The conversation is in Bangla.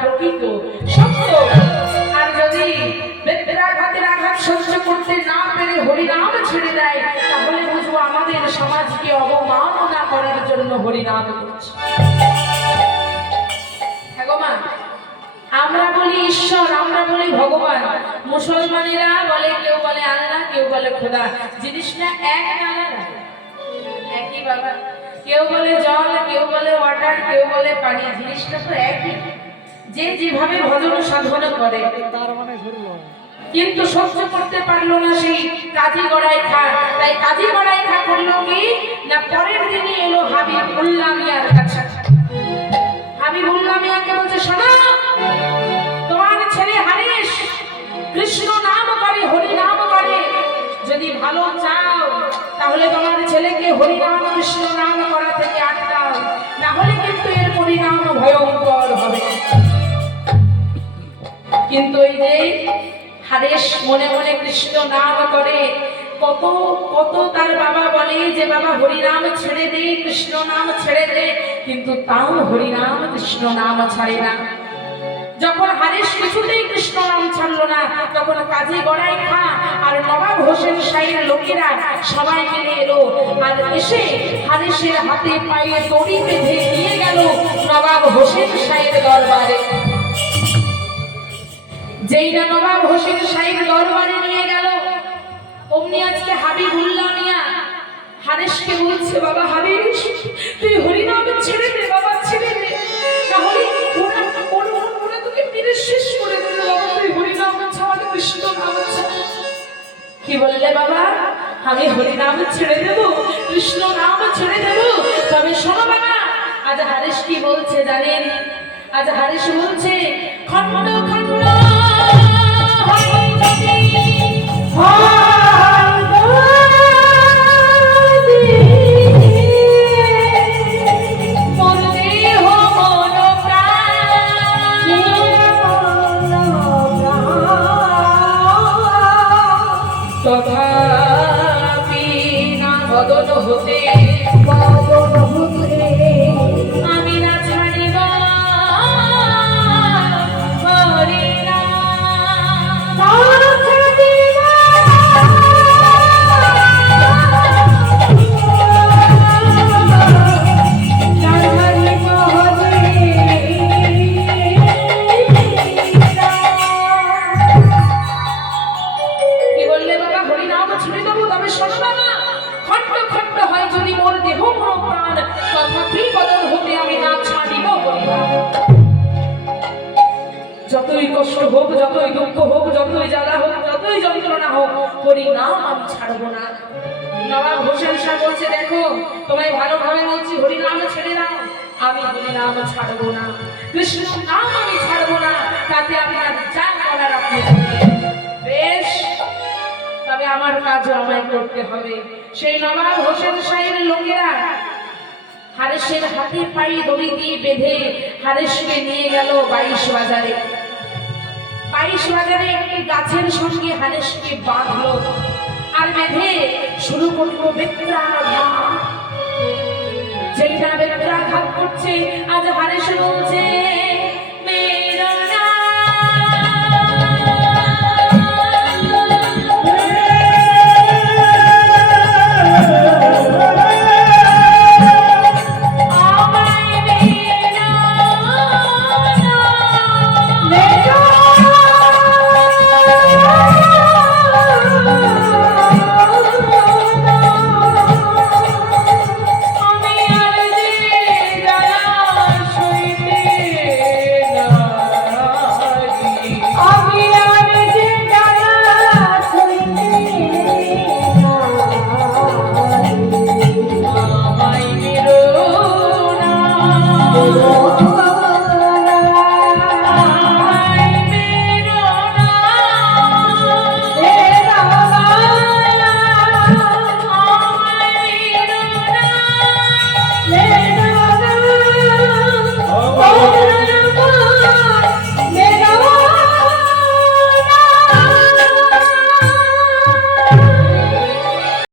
প্রকৃত সত্য। আর যদি বেত্রাঘাতের আঘাত সহ্য করতে না পেরে হরিনাম ছেড়ে দেয়, তাহলে বুঝবো আমাদের সমাজকে অবমাননা করার জন্য হরিনাম করছে। ভগবান আমরা বলি ঈশ্বর, আমরা বলি ভগবান, মুসলমানেরা বলে, কেউ বলে আল্লাহ, কেউ বলে খোদা। জিনিসটা এক না আলাদা? একই বাবা। কেউ বলে জল, কেউ বলে ওয়াটার, কেউ বলে পানি, জিনিসটা তো একই। যে যেভাবে ভজন সাধনা করে, তার মানে কিন্তু সহ্য করতে পারলো না সেই কাজী গড়াই খা। তাই কাজী গড়াই খা করলো কি না, পরের দিনই এলো হাবিবুল্লাহ মিয়ার কাছে। হাবিবুল্লাহ মিয়াকে বলছে, শোনো, তোমার ছেলে হারিস কৃষ্ণ নাম করে, হরি নাম করে, যদি ভালো চাও তাহলে তোমার ছেলেকে হরিনাম কৃষ্ণ নাম করা থেকে আটকাও, না হলে কিন্তু এর পরিণাম ভয়ঙ্কর হবে। কিন্তু ওই যে হারেশ মনে মনে কৃষ্ণ নাম করে, কত কত তার বাবা বলে যে বাবা হরিনাম ছেড়ে দে, কৃষ্ণ নাম ছেড়ে দে, কিন্তু তাও হরিনাম কৃষ্ণ নাম ছাড়ে না। যখন হারেশ কিছুতেই কৃষ্ণ নাম ছাড়লো না, তখন কাজী গড়াই খা আর নবাব হোসেন শাহীর লোকেরা সবাই মিলে এলো, আর এসে হারেশের হাতে পায়ে দড়ি বেঁধে নিয়ে গেল নবাব হোসেন শাহীর দরবারে। যেই না নবাব হোসেন শাহীর দরবারে নিয়ে গেল, অমনি আজকে হাবিবুল্লাহ মিয়া হারেশকে বলছে, বাবা হারেশ, তুই হরিনাম ছেড়ে দে বাবা, ছেড়ে দে, তাহলে ওরা তোকে মেরে শেষ করে দেবে বাবা, তুই হরিনাম ছাড়, কৃষ্ণ নাম ছাড়। কি বললে বাবা? আমি হরিনাম ছেড়ে দেব, কৃষ্ণ নাম ছেড়ে দেব? তবে শোনো বাবা, আজ হারেশ কি বলছে জানেন? আজ হারেশ বলছে, খন্ড খন্ড তথাপি না বদল হতে আমি না ছাড়িব যতই কষ্ট হোক, যতই দুঃখ হোক, যতই জ্বালা হোক, যতই যন্ত্রণা হোক, হরিনাম আমি ছাড়বো না। নবাব হোসেন শাহ বলছে, দেখো তোমায় ভালোভাবে বলছি, হরিনাম ছেড়ে দাও। আমি হরিনাম ছাড়বো না, কৃষ্ণ নাম আমি ছাড়বো না, তাতে আপনার যা করার আপনি বেশ, তবে আমার কাজও আমায় করতে হবে। সেই নবাব হোসেন শাহের লোকেরা হারেশের হাতে পায়ে দড়ি দিয়ে বেঁধে হারেশকে নিয়ে গেল 22 বাজারে। 22 বাজারে একটি গাছের সঙ্গে হারেশকে বাঁধলো আর বেঁধে শুরু করলো বেত্রাঘাত। যেটা বেত্রাঘাত করছে, আজ হারেশ বলছে,